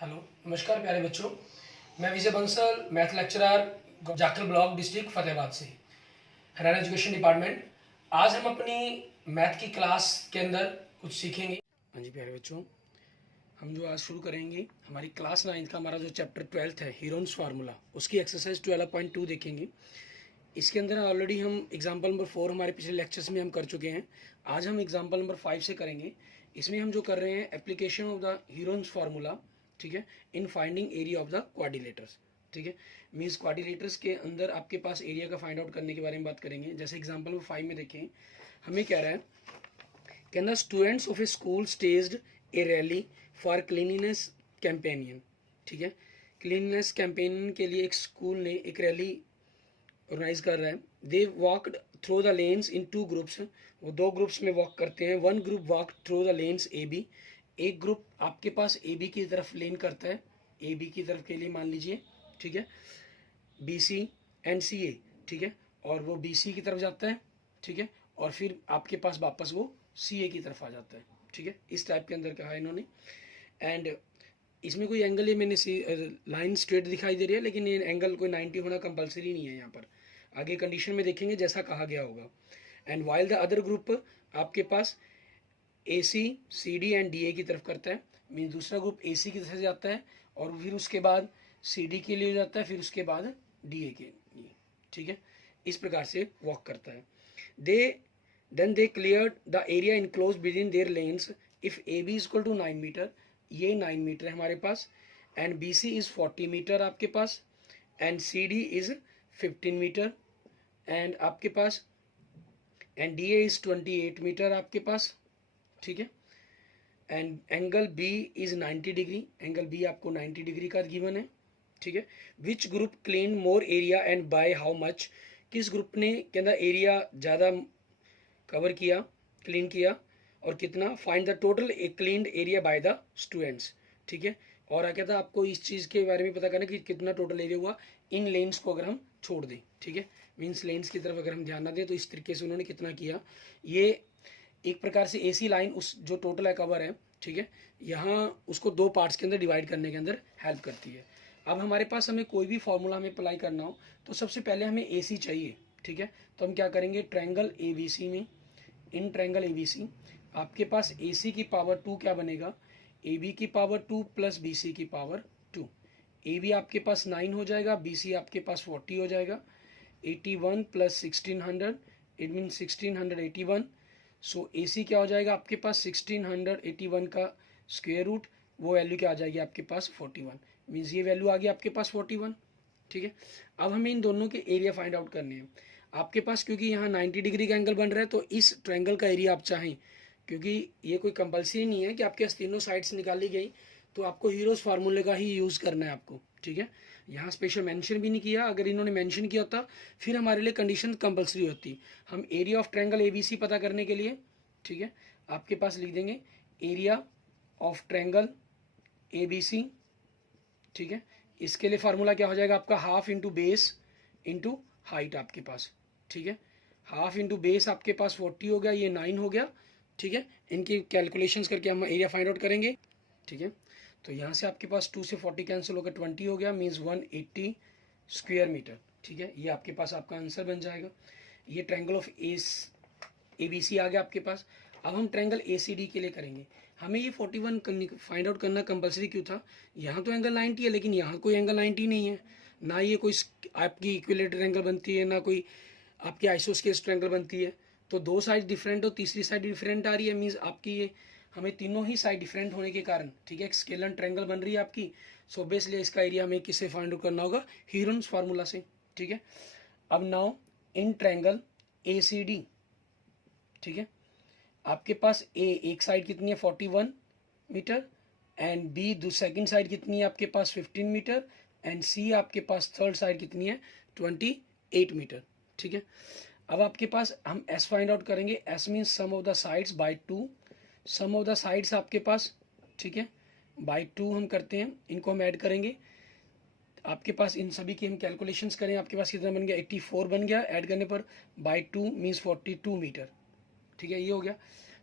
Hello, नमस्कार प्यारे बच्चों। मैं Vijay Bansal, math lecturer, Jakhal block, district Fatehabad से, हरियाणा एजुकेशन डिपार्टमेंट। आज हम अपनी मैथ की क्लास के अंदर कुछ सीखेंगे। हाँ जी प्यारे बच्चों, हम जो आज शुरू करेंगे हमारी क्लास 9 का हमारा जो चैप्टर 12 है हीरोन्स फार्मूला, उसकी एक्सरसाइज 12.2 देखेंगे। इसके अंदर ऑलरेडी हम एग्जाम्पल नंबर 4 हमारे पिछले लेक्चर्स में हम कर चुके हैं। आज हम एग्जाम्पल नंबर 5 से करेंगे। इसमें हम जो कर रहे हैं application of the Heron's formula, ठीक है, in finding area of the quadrilaterals. ठीक है, मीन्स क्वाड्रिलेटर्स के अंदर आपके पास एरिया का फाइंड आउट करने के बारे में बात करेंगे। जैसे एग्जाम्पल नंबर 5 में देखें, हमें कह रहा है can the students of A school staged A rally for cleanliness companion. ठीक है, क्लीनिनेस कैंपेनियन के लिए एक स्कूल ने एक रैली ऑर्गेनाइज कर रहा है। They walked through the lanes in 2 groups, वो 2 ग्रुप्स में वॉक करते हैं। 1 group walk through the lanes A B, एक ग्रुप आपके पास ए बी की तरफ लेन करता है, ए बी की तरफ के लिए मान लीजिए, ठीक है, बी सी एंड सी ए, ठीक है, और वो बी सी की तरफ जाता है, ठीक है, और फिर आपके पास वापस वो सी ए की तरफ आ जाता है। ठीक है, इस टाइप के अंदर कहा है इन्होंने। एंड इसमें कोई एंगल ये मैंने लाइन स्ट्रेट दिखाई दे रही है, लेकिन ये एंगल कोई 90 होना कंपलसरी नहीं है यहाँ पर। आगे कंडीशन में देखेंगे जैसा कहा गया होगा। And while the other group आपके पास A C C D and D A की तरफ करता है, मीन दूसरा ग्रुप ए सी की तरफ से जाता है और फिर उसके बाद सी डी के लिए जाता है, फिर उसके बाद डी ए के लिए। ठीक है, इस प्रकार से वॉक करता है। They clear the area enclose within their lens if A B is equal to 9 metre, ये 9 मीटर है हमारे पास, and B C is 40 metre आपके पास, and C D is 15 metre, and आपके पास and D A is 28 metre आपके पास। ठीक है, and angle B is 90 degree, angle B आपको 90 डिग्री का गिवन है। ठीक है, which group clean more area and by how much, किस ग्रुप ने कहना एरिया ज़्यादा कवर किया, क्लीन किया, और कितना, find the total cleaned area by the students. ठीक है, और क्या था आपको इस चीज़ के बारे में पता करना कि कितना टोटल एरिया हुआ इन लेन्स को अगर हम छोड़ दें। ठीक है, मीन्स लेन्स की तरफ अगर हम ध्यान ना दें तो इस तरीके से उन्होंने कितना किया। ये एक प्रकार से एसी लाइन उस जो टोटल है कवर है, ठीक है, यहाँ उसको 2 पार्ट्स के अंदर डिवाइड करने के अंदर हेल्प करती है। अब हमारे पास हमें कोई भी फॉर्मूला हमें अप्लाई करना हो तो सबसे पहले हमें एसी चाहिए। ठीक है, तो हम क्या करेंगे, ट्रायंगल एबीसी में, इन ट्रायंगल एबीसी आपके पास AC की पावर 2 क्या बनेगा, AB की पावर 2 प्लस BC की पावर 2। AB आपके पास 9 हो जाएगा, BC आपके पास 40 हो जाएगा। 81 plus 1600 it mean 1681। So AC क्या हो जाएगा आपके पास 1681 का स्क्वायर रूट, वो वैल्यू क्या आ जाएगी आपके पास 41, मीन्स ये वैल्यू आ गई आपके पास 41। ठीक है, अब हमें इन दोनों के एरिया फाइंड आउट करने हैं आपके पास, क्योंकि यहाँ 90 डिग्री का एंगल बन रहा है तो इस ट्रायंगल का एरिया आप चाहें, क्योंकि ये कोई कंपलसरी नहीं है कि आपके पास तीनों साइड्स निकाली गई तो आपको हीरोज फार्मूले का ही यूज़ करना है आपको। ठीक है, यहाँ स्पेशल मेंशन भी नहीं किया, अगर इन्होंने मेंशन किया होता फिर हमारे लिए कंडीशन कंपलसरी होती। हम एरिया ऑफ ट्रायंगल एबीसी पता करने के लिए, ठीक है, आपके पास लिख देंगे एरिया ऑफ ट्रायंगल एबीसी। ठीक है, इसके लिए फार्मूला क्या हो जाएगा आपका, half into base into height आपके पास। ठीक है, हाफ इंटू बेस आपके पास 40 हो गया, ये 9 हो गया। ठीक है, इनकी कैलकुलेशंस करके हम एरिया फाइंड आउट करेंगे। ठीक है, तो यहाँ से आपके पास 2 से 40 कैंसिल होकर 20 हो गया, मीन्स 180 स्क्वायर मीटर। ठीक है, ये आपके पास आपका आंसर बन जाएगा। ये ट्रायंगल ऑफ ABC आ गया आपके पास। अब हम ट्रायंगल ACD के लिए करेंगे। हमें ये 41 फाइंड आउट करना कंपलसरी क्यों था, यहाँ तो एंगल 90 है लेकिन यहाँ कोई एंगल 90 नहीं है, ना ये कोई आपकी इक्विलेटरल एंगल बनती है, ना कोई आपकी आइसोस्केल्स ट्रायंगल बनती है। तो 2 साइड डिफरेंट और तीसरी साइड डिफरेंट आ रही है, मीन्स आपकी ये हमें तीनों ही साइड डिफरेंट होने के कारण, ठीक है, एक स्केलन ट्रायंगल बन रही है आपकी। सो बेसिकली इसका एरिया हमें किससे फाइंड आउट करना होगा, हीरोन्स फार्मूला से। ठीक है, अब नाउ इन ट्रायंगल ACD, ठीक है, आपके पास A एक साइड कितनी है 41 metre, and B second side कितनी है आपके पास 15 मीटर, एंड C आपके पास थर्ड साइड कितनी है 28 मीटर। ठीक है, अब आपके पास हम S फाइंड आउट करेंगे। S means sum of the sides by 2, sum of the sides आपके पास, ठीक है, बाय 2 हम करते हैं, इनको हम ऐड करेंगे। आपके पास इन सभी की हम कैलकुलेशंस करें, आपके पास कितना बन गया 84 बन गया, ऐड करने पर बाय 2 मीन्स 42 मीटर। ठीक है, ये हो गया।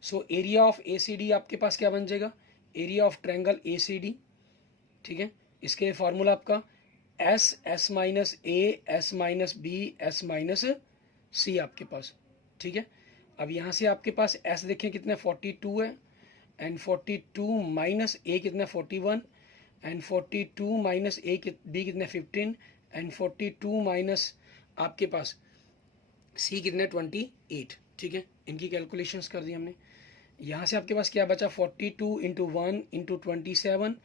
सो एरिया ऑफ ACD आपके पास क्या बन जाएगा, एरिया ऑफ ट्रायंगल ACD, ठीक है। इसके लिए फार्मूला आपका S minus A S minus B S minus C आपके पास, ठीक है। अब यहाँ से आपके पास एस देखें कितना 42 है, एंड 42 माइनस ए कितना 41, एंड 42 माइनस ए बी कितना 15, एंड 42 माइनस आपके पास सी कितने 28, ठीक है। इनकी कैलकुलेशंस कर दी हमने। यहाँ से आपके पास क्या बचा 42 इंटू 1 इंटू 27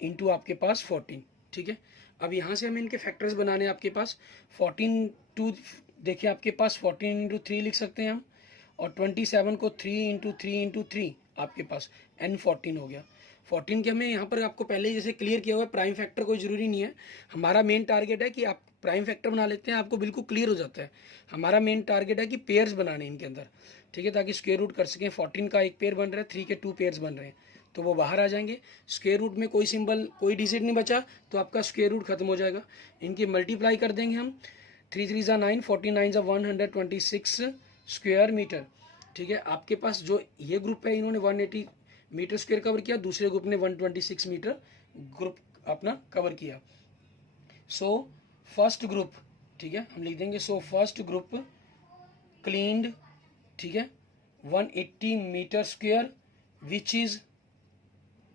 इंटू आपके पास 14, ठीक है। अब यहाँ से हमें इनके फैक्टर्स बनाने हैं आपके पास 14 टू देखिए आपके पास 14 इंटू 3 लिख सकते हैं हम, और 27 को 3 इंटू 3 इंटू 3 आपके पास N14 हो गया। 14 के हमें यहाँ पर आपको पहले ही जैसे क्लियर किया हुआ है, प्राइम फैक्टर कोई ज़रूरी नहीं है। हमारा मेन टारगेट है कि आप प्राइम फैक्टर बना लेते हैं, आपको बिल्कुल क्लियर हो जाता है। हमारा मेन टारगेट है कि पेयर्स बनाने इनके अंदर, ठीक है, ताकि स्क्वायर रूट कर सकें। 14 का एक पेयर बन रहा है, 3 के 2 पेयर्स बन रहे हैं, तो वो बाहर आ जाएंगे। स्क्वायर रूट में कोई सिंबल कोई डिजिट नहीं बचा, तो आपका स्क्वायर रूट खत्म हो जाएगा। इनकी मल्टीप्लाई कर देंगे हम, 3 3 ज़ा 9, 49 ज़ा 126 स्क्वायर मीटर, ठीक है। आपके पास जो ये ग्रुप है इन्होंने 180 मीटर स्क्वायर कवर किया, दूसरे ग्रुप ने 126 मीटर ग्रुप अपना कवर किया। सो फर्स्ट ग्रुप, ठीक है, हम लिख देंगे सो फर्स्ट ग्रुप क्लीन्ड, ठीक है, 180 मीटर स्क्वायर विच इज,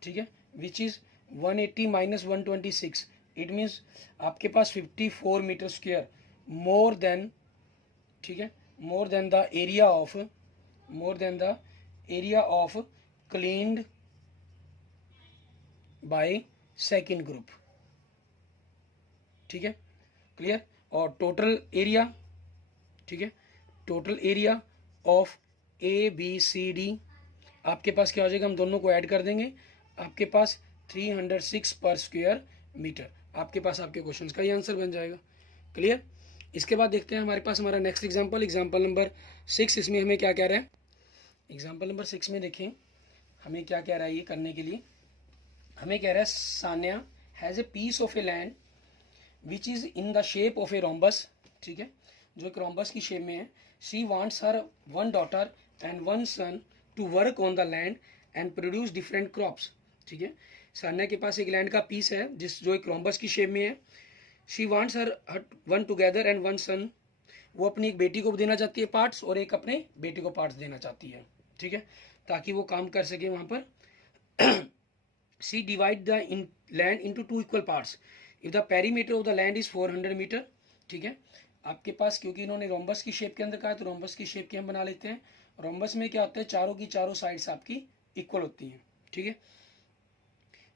ठीक है, which is 180 minus 126, it means आपके पास 54 मीटर स्क्वायर मोर देन, ठीक है, more than the area of cleaned by second group, ठीक है, क्लियर। और टोटल एरिया, ठीक है, total area of A B C D आपके पास क्या हो जाएगा, हम दोनों को ऐड कर देंगे, आपके पास 306 पर स्क्वायर मीटर। आपके पास आपके क्वेश्चंस का ये आंसर बन जाएगा, क्लियर। इसके बाद देखते हैं हमारे पास हमारा नेक्स्ट एग्जांपल, एग्जांपल नंबर 6। इसमें हमें क्या कह रहा है, एग्जांपल नंबर 6 में देखें हमें क्या कह रहा है। ये करने के लिए हमें कह रहा है Sanya has a piece of a land which is in the shape of a rhombus, ठीक है, जो एक रोम्बस की शेप में है। She wants her one daughter and one son to work on the land and produce different crops, ठीक है। सान्या के पास एक लैंड का पीस है जो एक रोम्बस की शेप में है। She wants her one together and one son, वो अपनी एक बेटी को देना चाहती है पार्ट्स, और एक अपने बेटे को पार्ट्स देना चाहती है, ठीक है, ताकि वो काम कर सके वहाँ पर। She divide the land into 2 equal parts if the perimeter of the land is 400 metre, ठीक है। आपके पास क्योंकि इन्होंने रोम्बस की शेप के अंदर कहा है, तो रोम्बस की शेप की हम बना लेते हैं। रोम्बस में क्या होता है, चारों की चारों साइड्स आपकी इक्वल होती हैं, ठीक है।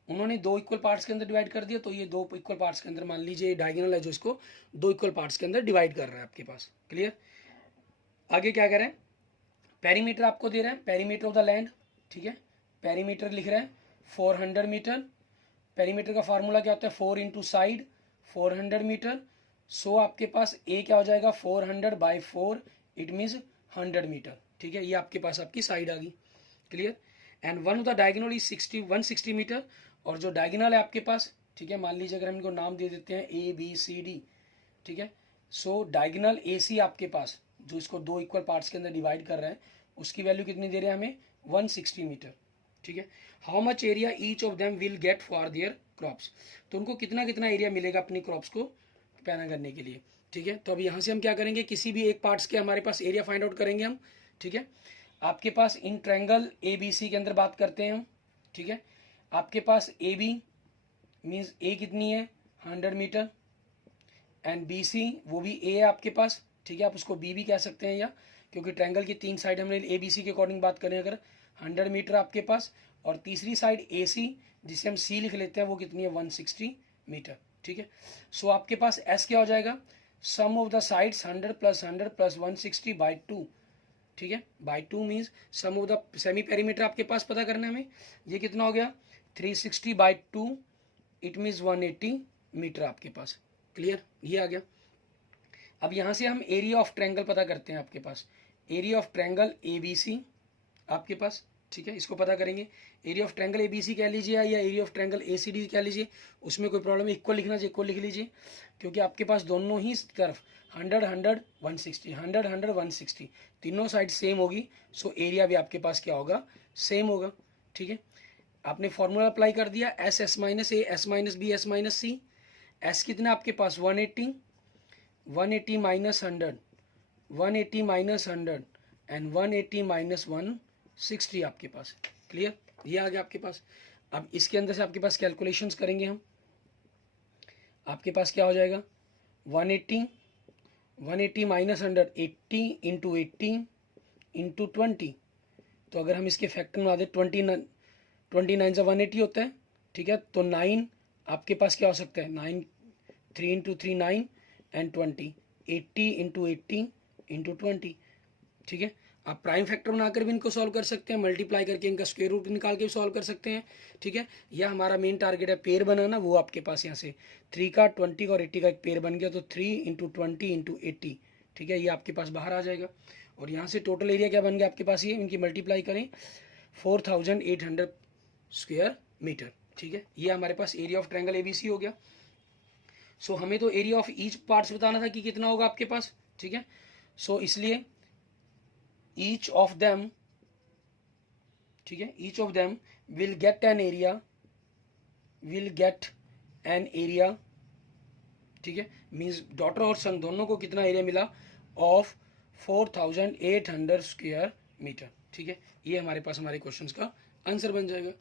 उन्होंने 2 इक्वल पार्ट्स के अंदर डिवाइड कर दिया, तो ये 2 इक्वल पार्ट्स के अंदर मान लीजिए डायगोनल है जो इसको 2 इक्वल पार्ट्स के अंदर डिवाइड कर रहा है आपके पास, क्लियर। आगे क्या करें, पेरीमीटर आपको दे रहे हैं, पेरीमीटर ऑफ द लैंड, ठीक है, पेरीमीटर लिख रहे हैं 400 मीटर। पेरीमीटर का फार्मूला क्या होता है, 4 इंटू साइड 400 मीटर। सो आपके पास ए क्या हो जाएगा 400 बाई 4, इट मीन्स 100 मीटर, ठीक है। ये आपके पास आपकी साइड आ गई, clear. And one of the diagonal is 160 metre, और जो डायगोनल है आपके पास, ठीक है, मान लीजिए अगर हम इनको नाम दे देते हैं ए बी सी डी, ठीक है। सो डायगोनल ए सी आपके पास जो इसको 2 इक्वल पार्ट्स के अंदर डिवाइड कर रहे हैं, उसकी वैल्यू कितनी दे रहे हैं हमें 160 मीटर, ठीक है। How much area each of them will get for their crops, तो उनको कितना कितना एरिया मिलेगा अपनी क्रॉप्स को पैदा करने के लिए, ठीक है। तो अब यहाँ से हम क्या करेंगे, किसी भी एक पार्ट्स के हमारे पास एरिया फाइंड आउट करेंगे हम, ठीक है। आपके पास इन ट्रायंगल ए बी सी के अंदर बात करते हैं हम, ठीक है। आपके पास ए बी मीन्स ए कितनी है 100 मीटर, एंड बी सी वो भी ए है आपके पास, ठीक है। आप उसको बी भी कह सकते हैं, या क्योंकि ट्रायंगल की 3 साइड हमने ए बी सी के अकॉर्डिंग बात करें अगर 100 मीटर आपके पास, और तीसरी साइड ए सी जिसे हम सी लिख लेते हैं वो कितनी है 160 मीटर, ठीक है। सो आपके पास एस क्या हो जाएगा, sum of the sides 100 plus 100 plus 160 by 2, ठीक है, by 2 means sum of the semi perimeter आपके पास पता करना है हमें। ये कितना हो गया 360 बाई 2, इट मीन्स 180 मीटर आपके पास, क्लियर, ये आ गया। अब यहाँ से हम एरिया ऑफ ट्रायंगल पता करते हैं आपके पास, area of triangle A B C आपके पास, ठीक है, इसको पता करेंगे। Area of triangle A B C कह लीजिए या area of triangle A C D कह लीजिए, उसमें कोई प्रॉब्लम है, इक्वल लिखना चाहिए, इक्वल लिख लीजिए, क्योंकि आपके पास दोनों ही तरफ 100 100 160 100 100 160 तीनों साइड सेम होगी, सो एरिया भी आपके पास क्या होगा सेम होगा, ठीक है। आपने फॉर्मूला अप्लाई कर दिया, S S minus A S minus B S minus C. S कितना आपके पास 180, 180 माइनस 100, 180 माइनस 100 एंड 180 माइनस 160 आपके पास। क्लियर, ये आ गया आपके पास। अब इसके अंदर से आपके पास कैलकुलेशंस करेंगे हम। आपके पास क्या हो जाएगा 180, 180 माइनस 100, 80 इंटू 80 इंटू 20। तो अगर हम इसके फैक्टर में आ दे 29 से 180 होता है, ठीक है। तो 9 आपके पास क्या हो सकता है 9, 3 इंटू 3 9 एंड 20, 80 इंटू 80 इंटू 20, ठीक है। आप प्राइम फैक्टर बनाकर भी इनको सॉल्व कर सकते हैं, मल्टीप्लाई करके इनका स्क्वायर रूट निकाल के भी सॉल्व कर सकते हैं, ठीक है। यह हमारा मेन टारगेट है पेयर बनाना, वो आपके पास यहाँ से 3 का 20 का और 80 का एक पेयर बन गया, तो 3 इंटू 20 इंटू 80, ठीक है, ये आपके पास बाहर आ जाएगा। और यहाँ से टोटल एरिया क्या बन गया आपके पास, ये इनकी मल्टीप्लाई करें 4800 स्क्वायर मीटर, ठीक है। ये हमारे पास एरिया ऑफ ट्रायंगल एबीसी हो गया। सो हमें तो एरिया ऑफ ईच पार्ट्स बताना था कि कितना होगा आपके पास, ठीक है। सो इसलिए ईच ऑफ देम, ठीक है, each of them will get an area, ठीक है, मीन्स डॉटर और सन दोनों को कितना एरिया मिला ऑफ 4800 स्क्वायर मीटर, ठीक है। ये हमारे पास हमारे क्वेश्चंस का आंसर बन जाएगा।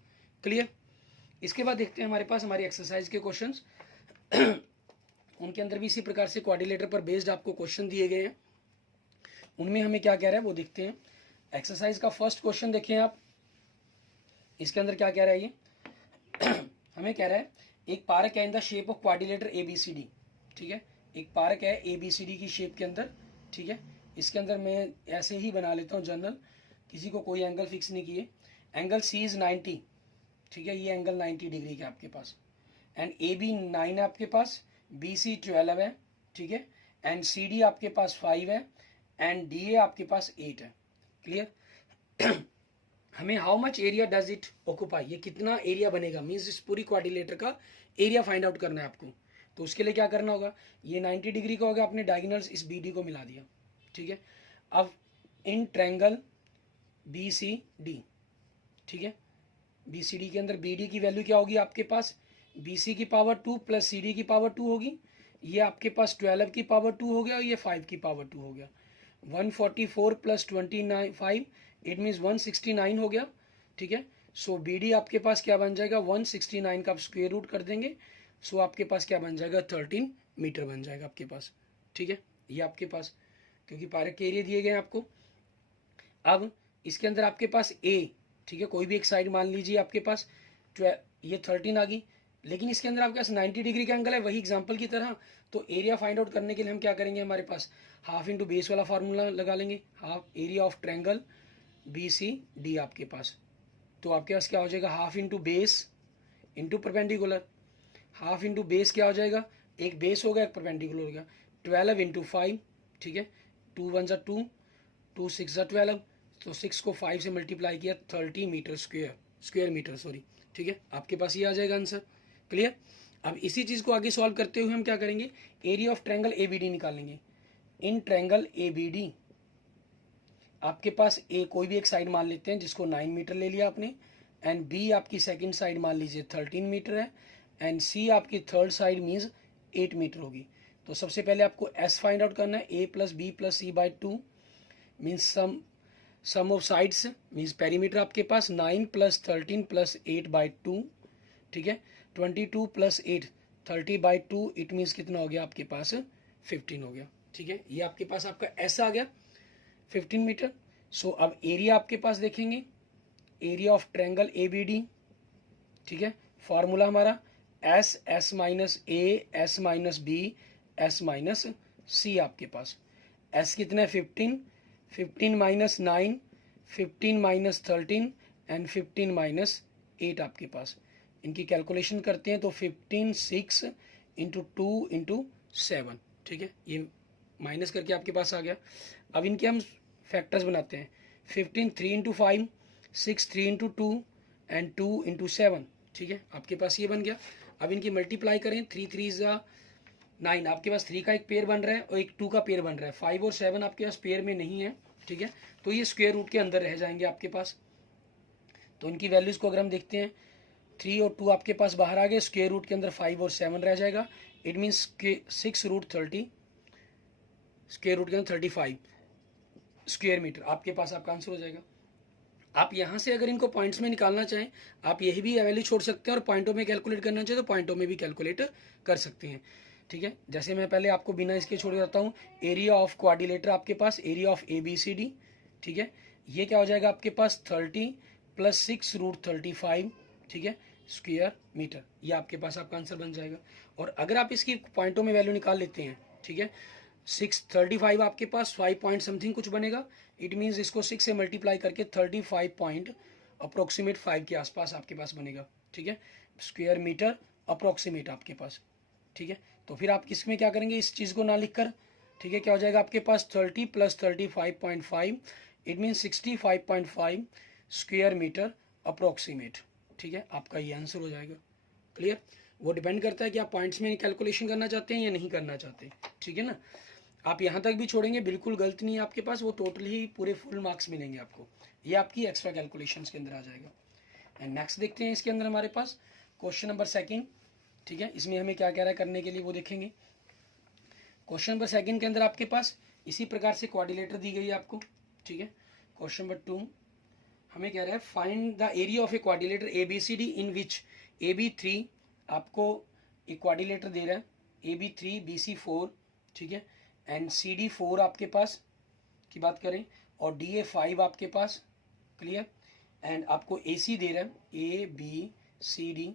क्लियर। इसके बाद देखते हैं हमारे पास हमारी एक्सरसाइज के क्वेश्चंस। उनके अंदर भी इसी प्रकार से क्वाड्रिलेटर पर बेस्ड आपको क्वेश्चन दिए गए हैं। उनमें हमें क्या कह रहा है वो देखते हैं। एक्सरसाइज का फर्स्ट क्वेश्चन देखें आप, इसके अंदर क्या कह रहा है ये हमें कह रहा है एक पार्क है इन the shape of quadrilateral ABCD, ठीक है। एक पार्क है ABCD की शेप के अंदर, ठीक है। इसके अंदर मैं ऐसे ही बना लेता हूँ जनरल, किसी को कोई एंगल फिक्स नहीं किए। एंगल C इज 90, ठीक है, ये एंगल 90 डिग्री का आपके पास, एंड AB 9 है आपके पास, BC 12 है, ठीक है, एंड CD आपके पास 5 है, एंड DA आपके पास 8 है। क्लियर। हमें how much area does it occupy, ये कितना एरिया बनेगा, मीन्स इस पूरी क्वाड्रिलेटर का एरिया फाइंड आउट करना है आपको। तो उसके लिए क्या करना होगा, ये 90 डिग्री का होगा, आपने डायगोनल्स इस BD को मिला दिया, ठीक है। अब इन ट्रायंगल BCD, ठीक है, BCD के अंदर BD की वैल्यू क्या होगी आपके पास, BC की पावर 2 प्लस CD की पावर 2 होगी, ये आपके पास 12 की पावर 2 हो गया और ये 5 की पावर 2 हो गया। 144 प्लस 25 इट मीन्स 169 हो गया, ठीक है। सो BD आपके पास क्या बन जाएगा 169 का आप स्क्वायर रूट कर देंगे, सो आपके पास क्या बन जाएगा 13 मीटर बन जाएगा आपके पास, ठीक है। ये आपके पास क्योंकि पार्क के एरिया दिए गए हैं आपको। अब इसके अंदर आपके पास A, ठीक है, कोई भी एक साइड मान लीजिए आपके पास ये 13 आ गई, लेकिन इसके अंदर आपके पास 90 डिग्री का एंगल है, वही एग्जांपल की तरह। तो एरिया फाइंड आउट करने के लिए हम क्या करेंगे, हमारे पास हाफ इंटू बेस वाला फार्मूला लगा लेंगे, half area of triangle BCD आपके पास। तो आपके पास क्या हो जाएगा half into base into perpendicular, half into base क्या हो जाएगा, एक बेस हो गया एक परपेंडिकुलर हो गया, 12 इंटू 5, ठीक है, 2 1 ज़ा 2, 2 6 ज़ा 12, तो 6 को 5 से मल्टीप्लाई किया 30 मीटर स्क्वायर मीटर सॉरी, ठीक है। आपके पास ये आ जाएगा आंसर। क्लियर। अब इसी चीज़ को आगे सॉल्व करते हुए हम क्या करेंगे, एरिया ऑफ ट्रायंगल ABD निकालेंगे। इन ट्रायंगल ABD आपके पास A कोई भी एक साइड मान लेते हैं जिसको 9 मीटर ले लिया आपने, एंड B आपकी सेकंड साइड मान लीजिए 13 मीटर है, एंड C आपकी थर्ड साइड मीन्स 8 मीटर होगी। तो सबसे पहले आपको S फाइंड आउट करना है, A plus B plus C by 2 means sum of sides means perimeter आपके पास 9 प्लस 13 प्लस 8 बाई 2, ठीक है, 22 प्लस 8 30 बाई 2, इट मीन्स कितना हो गया आपके पास 15 हो गया, ठीक है। ये आपके पास आपका S आ गया 15 मीटर। सो अब एरिया आपके पास देखेंगे, एरिया ऑफ ट्रायंगल ABD, ठीक है, फॉर्मूला हमारा S minus A S minus B S minus C आपके पास। S कितना है 15 माइनस 9, 15 माइनस 13 एंड 15 माइनस 8 आपके पास। इनकी कैलकुलेशन करते हैं तो 15 6 इंटू 2 इंटू 7, ठीक है, ये माइनस करके आपके पास आ गया। अब इनके हम फैक्टर्स बनाते हैं, 15 3 इंटू 5, 6 3 इंटू 2 एंड 2 इंटू 7, ठीक है, आपके पास ये बन गया। अब इनकी मल्टीप्लाई करें, 3 3 ज़ा 9, आपके पास 3 का एक पेयर बन रहा है और एक 2 का पेयर बन रहा है, 5 और 7 आपके पास पेयर में नहीं है, ठीक है, तो ये स्क्वायर रूट के अंदर रह जाएंगे आपके पास। तो इनकी वैल्यूज़ को अगर हम देखते हैं, 3 और 2 आपके पास बाहर आ गए, स्क्वायर रूट के अंदर 5 और 7 रह जाएगा। इट मीन्स 6√30 स्क्वायर रूट के अंदर 35 स्क्वायर मीटर आपके पास आपका आंसर हो जाएगा। आप यहाँ से अगर इनको पॉइंट्स में निकालना चाहें, आप यही भी वैल्यू छोड़ सकते हैं, और पॉइंटों में कैलकुलेट करना चाहें तो पॉइंटों में भी कैलकुलेट कर सकते हैं। ठीक है, जैसे मैं पहले आपको बिना इसके छोड़ जाता हूँ, एरिया ऑफ क्वाड्रिलेटर आपके पास, एरिया ऑफ ABCD, ठीक है, ये क्या हो जाएगा आपके पास 30 + 6√35, ठीक है, स्क्वायर मीटर। ये आपके पास आपका आंसर बन जाएगा। और अगर आप इसकी पॉइंटों में वैल्यू निकाल लेते हैं, ठीक है, 635 आपके पास 5 पॉइंट समथिंग कुछ बनेगा। इट मीन्स इसको 6 से मल्टीप्लाई करके 35 पॉइंट अप्रोक्सीमेट 5 के आसपास आपके पास बनेगा। ठीक है, स्क्वायर मीटर अप्रोक्सीमेट आपके पास। ठीक है, तो फिर आप किस में क्या करेंगे, इस चीज़ को ना लिख कर, ठीक है, क्या हो जाएगा आपके पास 30 + 35.5, it means 65.5 square metre approximate. ठीक है, आपका ये आंसर हो जाएगा। क्लियर? वो डिपेंड करता है कि आप पॉइंट्स में कैलकुलेशन करना चाहते हैं या नहीं करना चाहते। ठीक है ना, आप यहाँ तक भी छोड़ेंगे बिल्कुल गलत नहीं है आपके पास, वो टोटल ही पूरे फुल मार्क्स मिलेंगे आपको। ये आपकी एक्स्ट्रा कैलकुलेशंस के अंदर आ जाएगा। एंड नेक्स्ट देखते हैं इसके अंदर हमारे पास क्वेश्चन नंबर 2। ठीक है, इसमें हमें क्या कह रहा है करने के लिए वो देखेंगे। क्वेश्चन नंबर 2 के अंदर आपके पास इसी प्रकार से क्वाड्रिलेटर दी गई है आपको। ठीक है, क्वेश्चन नंबर 2 हमें कह रहा है find the area of A quadrilateral ABCD in which AB3 आपको एक क्वाड्रिलेटर दे रहा है, AB3 BC4, ठीक है, एंड CD4 आपके पास की बात करें, और DA5 आपके पास। क्लियर? एंड आपको AC दे रहा है ABCD,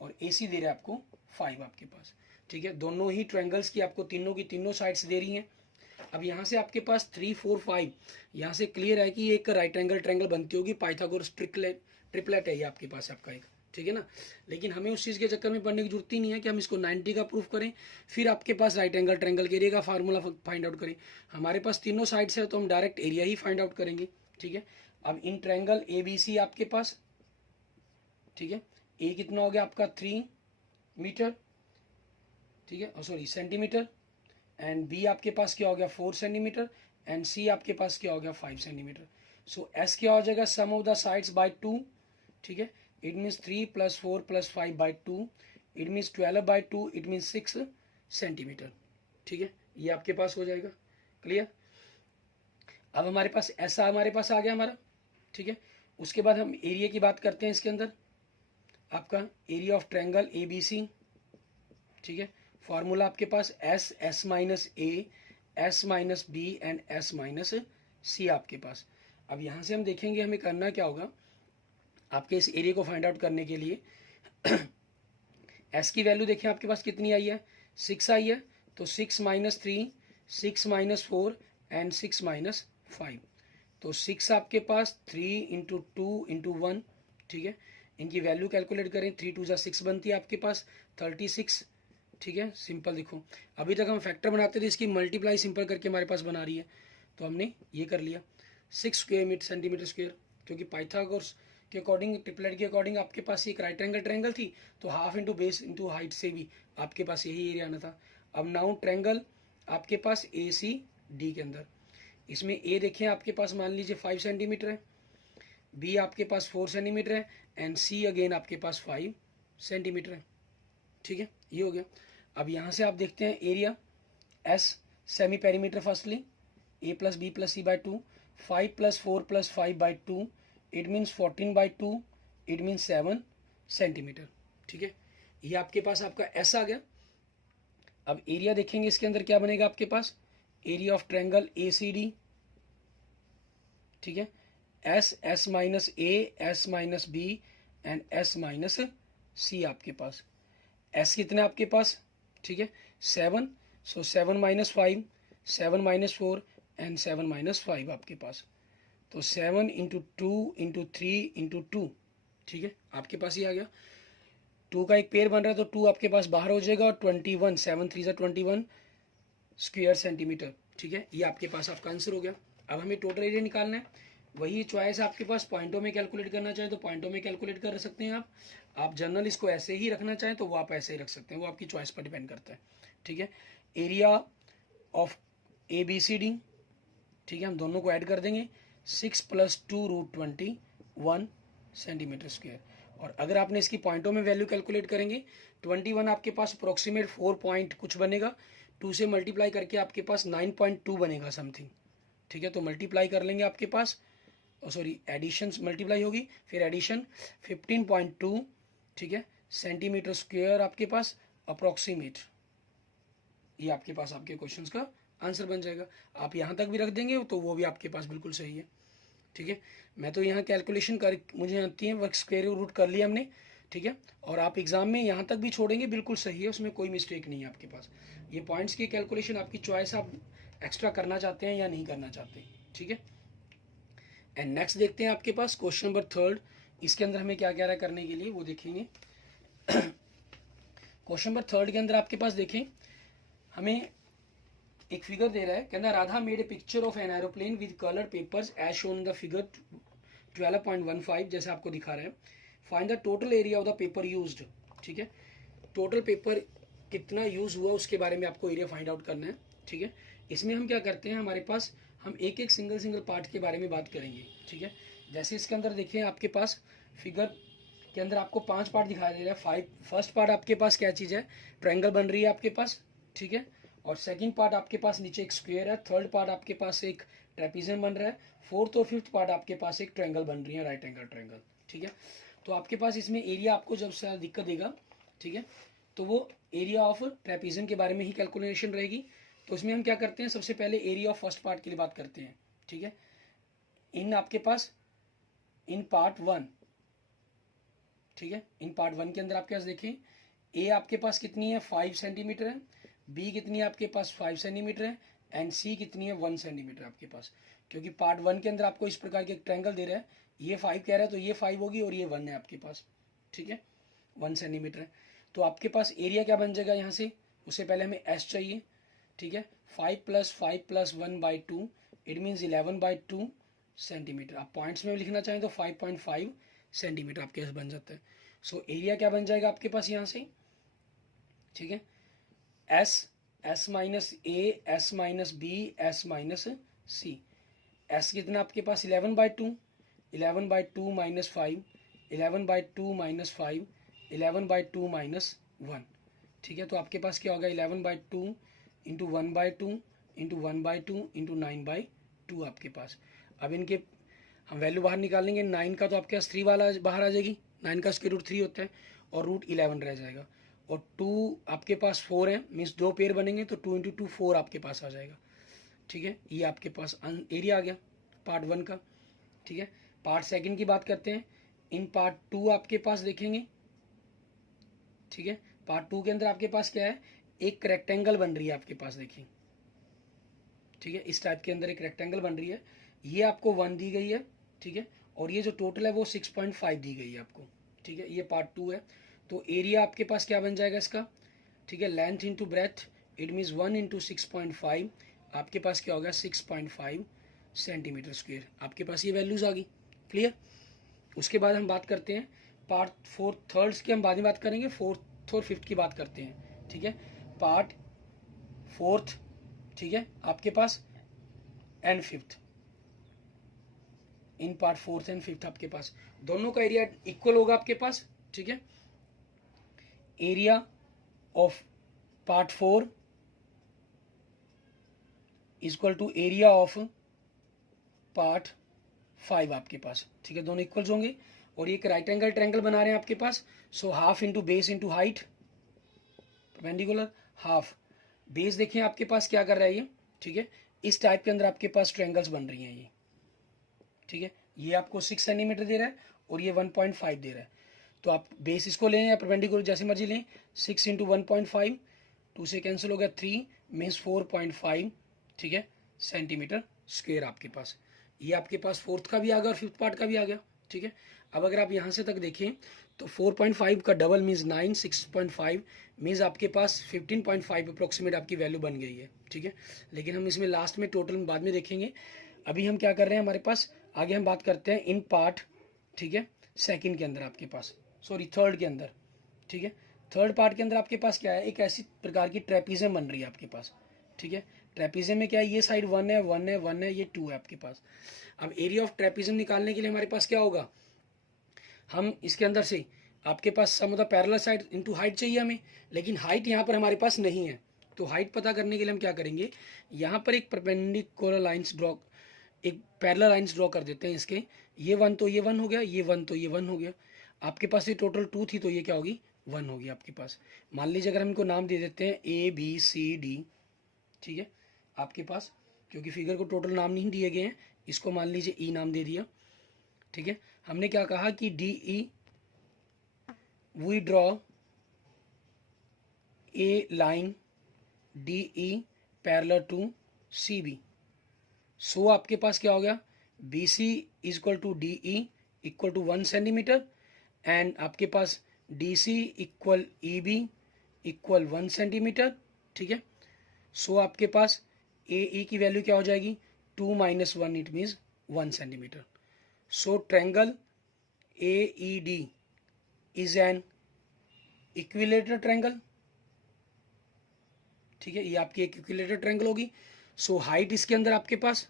और AC दे रहा है आपको 5 आपके पास। ठीक है, दोनों ही ट्रायंगल्स की आपको तीनों की तीनों साइड्स दे रही हैं। अब यहाँ से आपके पास 3, 4, 5 यहाँ से क्लियर है कि ये एक राइट एंगल ट्रायंगल बनती होगी, पाइथागोरस ट्रिपलेट है ये आपके पास आपका एक। ठीक है ना, लेकिन हमें उस चीज़ के चक्कर में पढ़ने की जरूरत ही नहीं है कि हम इसको 90 का प्रूफ करें फिर आपके पास राइट एंगल ट्रायंगल के एरिया का फार्मूला फाइंड आउट करें। हमारे पास तीनों साइड्स है तो हम डायरेक्ट एरिया ही फाइंड आउट करेंगे। ठीक है, अब इन ट्रायंगल ABC आपके पास, ठीक है, ए कितना हो गया आपका 3 मीटर, ठीक है, सॉरी सेंटीमीटर, एंड बी आपके पास क्या हो गया 4 सेंटीमीटर, एंड सी आपके पास क्या हो गया 5 सेंटीमीटर। सो एस क्या हो जाएगा sum of the sides by 2। ठीक है, it means 3 + 4 + 5 by 2, it means 12 by 2, it means 6 centimetre. ठीक है, ये आपके पास हो जाएगा। क्लियर? अब हमारे पास ऐसा हमारे पास आ गया हमारा। ठीक है, उसके बाद हम एरिया की बात करते हैं। इसके अंदर आपका एरिया ऑफ ट्रायंगल ABC, ठीक है, फॉर्मूला आपके पास S, S-A, S-B and S-C आपके पास। अब यहाँ से हम देखेंगे हमें करना क्या होगा आपके इस एरिया को फाइंड आउट करने के लिए। S की वैल्यू देखें आपके पास कितनी आई है, 6 आई है, तो 6 - 3, 6 - 4 एंड 6 - 5, तो 6 आपके पास 3 × 2 × 1। ठीक है, इनकी वैल्यू कैलकुलेट करें, 3 × 2 = 6 बनती है आपके पास 36। ठीक है, सिंपल देखो अभी तक हम फैक्टर बनाते थे, इसकी मल्टीप्लाई सिंपल करके हमारे पास बना रही है, तो हमने ये कर लिया 6 स्क्वायर मीटर सेंटीमीटर स्क्वायर, क्योंकि पाइथागोरस के अकॉर्डिंग ट्रिपलेट के अकॉर्डिंग आपके पास एक राइट एंगल ट्रायंगल थी, तो half into base into height से भी आपके पास यही एरिया आना था। अब नाउ ट्रायंगल आपके पास ACD के अंदर, इसमें ए देखें आपके पास मान लीजिए 5 सेंटीमीटर है, बी आपके पास 4 सेंटीमीटर है, एंड सी अगेन आपके पास 5 सेंटीमीटर है। ठीक है, ये हो गया। अब यहाँ से आप देखते हैं area S semi perimeter firstly A + B + C by 2, 5 + 4 + 5 by 2, it means 14 by 2, it means 7 centimetre. ठीक है, ये आपके पास आपका S आ गया। अब एरिया देखेंगे इसके अंदर क्या बनेगा आपके पास, एरिया ऑफ ट्रायंगल ACD, ठीक है, S, S-A, S-B and S-C आपके पास। S कितना आपके पास, ठीक है, 7, सो 7 - 5, 7 - 4 एंड 7 - 5 आपके पास, तो 7 × 2 × 3 × 2, ठीक है, आपके पास ही आ गया। 2 का एक पेयर बन रहा है तो 2 आपके पास बाहर हो जाएगा, और 21, 7 × 3 = 21 स्क्वायर सेंटीमीटर। ठीक है, ये आपके पास आपका आंसर हो गया। अब हमें टोटल एरिया निकालना है, वही चॉइस आपके पास, पॉइंटों में कैलकुलेट करना चाहे तो पॉइंटों में कैलकुलेट कर सकते हैं आप जनरल इसको ऐसे ही रखना चाहें तो वो आप ऐसे ही रख सकते हैं, वो आपकी चॉइस पर डिपेंड करता है। ठीक है, एरिया ऑफ ABCD, ठीक है, हम दोनों को ऐड कर देंगे, 6 + 2√21 सेंटीमीटर स्क्वायर, और अगर आपने इसकी पॉइंटों में वैल्यू कैलकुलेट करेंगे 21 आपके पास अप्रोक्सीमेट 4 पॉइंट कुछ बनेगा, 2 से मल्टीप्लाई करके आपके पास 9.2 बनेगा समथिंग। ठीक है, तो मल्टीप्लाई कर लेंगे आपके पास, सॉरी एडिशन मल्टीप्लाई होगी, फिर एडिशन 15.2, ठीक है, सेंटीमीटर स्क्वायर आपके पास अप्रोक्सीमेट। ये आपके पास आपके क्वेश्चंस का आंसर बन जाएगा। आप यहाँ तक भी रख देंगे तो वो भी आपके पास बिल्कुल सही है। ठीक है, मैं तो यहाँ कैलकुलेशन कर मुझे आती है, वर्क स्क्वायर रूट कर लिया हमने। ठीक है, और आप एग्जाम में यहाँ तक भी छोड़ेंगे बिल्कुल सही है, उसमें कोई मिस्टेक नहीं है आपके पास। ये पॉइंट्स की कैलकुलेशन आपकी चॉइस, आप एक्स्ट्रा करना चाहते हैं या नहीं करना चाहते। ठीक है, एंड नेक्स्ट देखते हैं आपके पास क्वेश्चन नंबर 3। इसके अंदर हमें क्या क्या रहा करने के लिए वो देखेंगे। क्वेश्चन नंबर 3 के अंदर आपके पास देखें, हमें एक फिगर दे रहा है, कहना Radha made a picture of an aeroplane with colour papers as shown in the figure 12.15, जैसे आपको दिखा रहे हैं। Find the total area of the paper used. ठीक है, टोटल पेपर कितना यूज हुआ उसके बारे में आपको एरिया फाइंड आउट करना है। ठीक है, इसमें हम क्या करते हैं, हमारे पास हम एक एक सिंगल पार्ट के बारे में बात करेंगे। ठीक है, जैसे इसके अंदर देखिए आपके पास फिगर के अंदर आपको 5 पार्ट दिखाई दे रहा है। फर्स्ट पार्ट आपके पास क्या चीज़ है, ट्रायंगल बन रही है आपके पास। ठीक है, और सेकंड पार्ट आपके पास नीचे एक स्क्वायर है। थर्ड पार्ट आपके पास एक ट्रेपीजियम बन रहा है। फोर्थ और फिफ्थ पार्ट आपके पास एक ट्रायंगल बन रही है, राइट एंगल ट्रायंगल। ठीक है, तो आपके पास इसमें एरिया आपको जब से दिक्कत देगा, ठीक है, तो वो एरिया ऑफ ट्रेपीजियम के बारे में ही कैलकुलेशन रहेगी। तो इसमें हम क्या करते हैं, सबसे पहले एरिया ऑफ फर्स्ट पार्ट के लिए बात करते हैं। ठीक है, इन आपके पास इन पार्ट 1, ठीक है, इन पार्ट 1 के अंदर आपके पास देखें, ए आपके पास कितनी है 5 सेंटीमीटर है, बी कितनी है आपके पास 5 सेंटीमीटर है, एंड सी कितनी है 1 सेंटीमीटर आपके पास। क्योंकि पार्ट 1 के अंदर आपको इस प्रकार के एक ट्रायंगल दे रहा है, ये 5 कह रहा है तो ये 5 होगी और ये 1 है आपके पास। ठीक है, 1 सेंटीमीटर है। तो आपके पास एरिया क्या बन जाएगा यहाँ से, उससे पहले हमें एस चाहिए। ठीक है, 5 + 5 + 1/2 इट मीन्स 11/2 सेंटीमीटर। आप पॉइंट्स में लिखना चाहें तो 5.5 सेंटीमीटर आपके पास बन जाता है। सो एरिया क्या बन जाएगा आपके पास यहाँ से, ठीक है, S minus A, S minus B, S minus C. S कितना आपके पास 11/2, 11/2 - 5, 11/2 - 5, 11/2 - 1। ठीक है, तो आपके पास क्या होगा 11/2 इंटू 1/2 इंटू 1/2 इंटू 9/2 आपके पास। अब इनके हम वैल्यू बाहर निकालेंगे। 9 का तो आपके पास 3 वाला बाहर आ जाएगी, 9 का स्क्वायर रूट 3 होता है, और रूट 11 रह जाएगा। और 2 आपके पास 4 है, मीन्स 2 पेयर बनेंगे तो 2 × 2 4 आपके पास आ जाएगा। ठीक है, ये आपके पास एरिया आ गया पार्ट 1 का। ठीक है, पार्ट 2 की बात करते हैं। इन पार्ट 2 आपके पास देखेंगे, ठीक है, पार्ट 2 के अंदर आपके पास क्या है, एक रेक्टेंगल बन रही है आपके पास, देखिए। ठीक है, इस टाइप के अंदर एक रेक्टेंगल बन रही है, ये आपको 1 दी गई है। ठीक है, और ये जो टोटल है वो 6.5 दी गई है आपको। ठीक है, ये पार्ट 2 है। तो एरिया आपके पास क्या बन जाएगा इसका, ठीक है, length into breadth it means 1 × 6.5 आपके पास क्या होगा 6.5 सेंटीमीटर स्क्वायर। आपके पास ये वैल्यूज आ गई, क्लियर। उसके बाद हम बात करते हैं पार्ट 4 थर्ड्स की, हम बाद में बात करेंगे, 4th और 5th की बात करते हैं। ठीक है, पार्ट 4th, ठीक है, आपके पास and 5th, in part 4th and 5th आपके पास दोनों का एरिया इक्वल होगा आपके पास। ठीक है, area of part 4 equal to area of part 5 आपके पास। ठीक है, दोनों इक्वल्स होंगे, और ये एक राइट एंगल ट्रायंगल बना रहे हैं आपके पास। So half into base into height perpendicular half. Base देखें आपके पास क्या कर रहा है ये, ठीक है, इस टाइप के अंदर आपके पास ट्रायंगल्स बन रही हैं ये। ठीक है, ये आपको 6 सेंटीमीटर दे रहा है और ये 1.5 दे रहा है। तो आप बेस इसको लें या परपेंडिकुलर जैसे मर्जी लें। 6 × 1.5, 2 से कैंसिल हो गया 3 मीन्स 4.5, ठीक है, सेंटीमीटर स्क्वायर आपके पास। ये आपके पास 4th का भी आ गया और 5th पार्ट का भी आ गया। ठीक है, अब अगर आप यहाँ से तक देखें तो 4.5 का डबल मीन्स 9, 6.5 मीन्स आपके पास 15.5 अप्रोक्सीमेट आपकी वैल्यू बन गई है। ठीक है, लेकिन हम इसमें लास्ट में टोटल बाद में देखेंगे। अभी हम क्या कर रहे हैं, हमारे पास आगे हम बात करते हैं इन पार्ट, ठीक है, 2nd के अंदर आपके पास, सॉरी 3rd के अंदर। ठीक है, 3rd पार्ट के अंदर आपके पास क्या है, एक ऐसी प्रकार की ट्रेपीजियम बन रही है आपके पास। ठीक है, ट्रेपीजियम में क्या है, ये साइड 1 है, 1 है, 1 है, ये 2 है आपके पास। अब एरिया ऑफ ट्रेपीजियम निकालने के लिए हमारे पास क्या होगा, हम इसके अंदर से आपके पास sum of the parallel side into height चाहिए हमें, लेकिन हाइट यहाँ पर हमारे पास नहीं है। तो हाइट पता करने के लिए हम क्या करेंगे, यहाँ पर एक परपेंडिकुलर लाइंस ड्रॉ, एक पैरेलल लाइंस ड्रॉ कर देते हैं इसके। ये 1 तो ये 1 हो गया, ये 1 तो ये 1 हो गया। आपके पास ये टोटल 2 थी तो ये क्या होगी, 1 होगी आपके पास। मान लीजिए अगर हम इनको नाम दे देते हैं ABCD, ठीक है आपके पास, क्योंकि फिगर को टोटल नाम नहीं दिए गए हैं, इसको मान लीजिए E नाम दे दिया, ठीक है। हमने क्या कहा कि DE we draw a line DE parallel to CB। So आपके पास क्या हो गया, BC is equal to DE equal to 1 centimetre, and आपके पास DC equal EB equal 1 centimetre, ठीक है। सो आपके पास AE की वैल्यू क्या हो जाएगी, 2 - 1, it means 1 centimetre. So triangle AED is an equilateral triangle, ठीक है, ये आपकी एक इक्विलेटरल ट्रायंगल होगी। सो हाइट इसके अंदर आपके पास,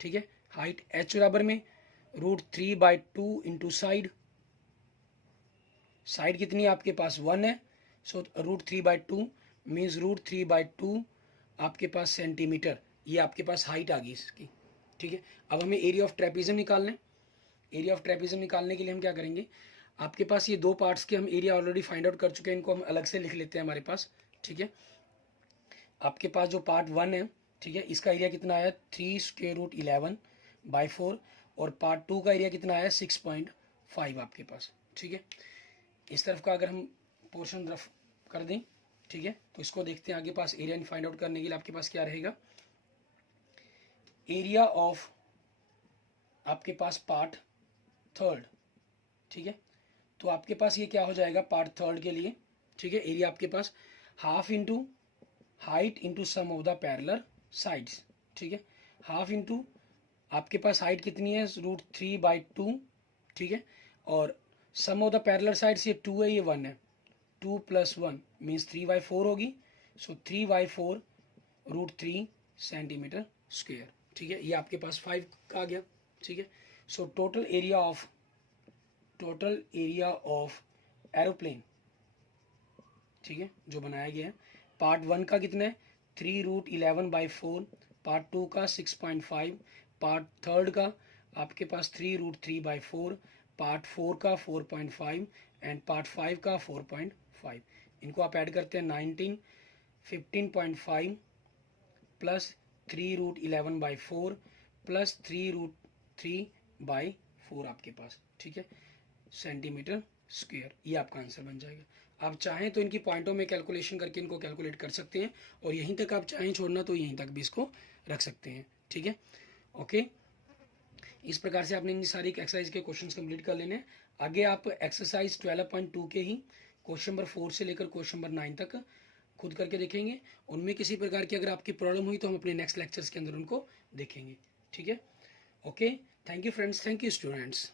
ठीक है, हाइट h बराबर में √3/2 इंटू साइड, साइड कितनी है आपके पास 1 है। सो √3/2 मीन्स √3/2 आपके पास सेंटीमीटर, ये आपके पास हाइट आ गई इसकी, ठीक है। अब हमें एरिया ऑफ ट्रेपेजियम निकालना है। एरिया ऑफ ट्रेपेजियम निकालने के लिए हम क्या करेंगे, आपके पास ये 2 पार्ट्स के हम एरिया ऑलरेडी फाइंड आउट कर चुके हैं, इनको हम अलग से लिख लेते हैं हमारे पास, ठीक है। आपके पास जो पार्ट 1 है, ठीक है, इसका एरिया कितना आया 3√11/4, और पार्ट 2 का एरिया कितना आया 6.5 आपके पास, ठीक है। इस तरफ का अगर हम पोर्शन तरफ कर दें, ठीक है, तो इसको देखते हैं आगे पास। एरिया फाइंड आउट करने के लिए आपके पास क्या रहेगा, एरिया ऑफ आपके पास पार्ट 3, ठीक है। तो आपके पास ये क्या हो जाएगा पार्ट 3 के लिए, ठीक है, एरिया आपके पास half into height into sum of the parallel sides, ठीक है। हाफ इंटू आपके पास हाइट कितनी है √3/2, ठीक है, और सम ऑफ द पैरेलल साइड्स ये 2 है, ये 1 है, 2 + 1 मीन्स 3/4 होगी। सो 3/4 √3 सेंटीमीटर स्क्वेयर, ठीक है, ये आपके पास 5 का आ गया, ठीक है। So total area of aeroplane, ठीक है, जो बनाया गया है, पार्ट 1 का कितना है 3√11/4, पार्ट 2 का 6.5, पार्ट 3 का आपके पास 3√3/4, पार्ट 4 का 4.5 एंड पार्ट 5 का 4.5। इनको आप ऐड करते हैं 19, 15.5 प्लस 3√11/4 प्लस 3√3/4 आपके पास, ठीक है, सेंटीमीटर स्क्वायर। ये आपका आंसर बन जाएगा। आप चाहें तो इनकी पॉइंटों में कैलकुलेशन करके इनको कैलकुलेट कर सकते हैं, और यहीं तक आप चाहें छोड़ना तो यहीं तक भी इसको रख सकते हैं, ठीक है। ओके, इस प्रकार से आपने इन सारी एक्सरसाइज के क्वेश्चंस कंप्लीट कर लेने हैं। आगे आप एक्सरसाइज 12.2 के ही क्वेश्चन नंबर 4 से लेकर क्वेश्चन नंबर 9 तक खुद करके देखेंगे। उनमें किसी प्रकार की अगर आपकी प्रॉब्लम हुई तो हम अपने नेक्स्ट लेक्चर्स के अंदर उनको देखेंगे, ठीक है। Okay, thank you friends, thank you students.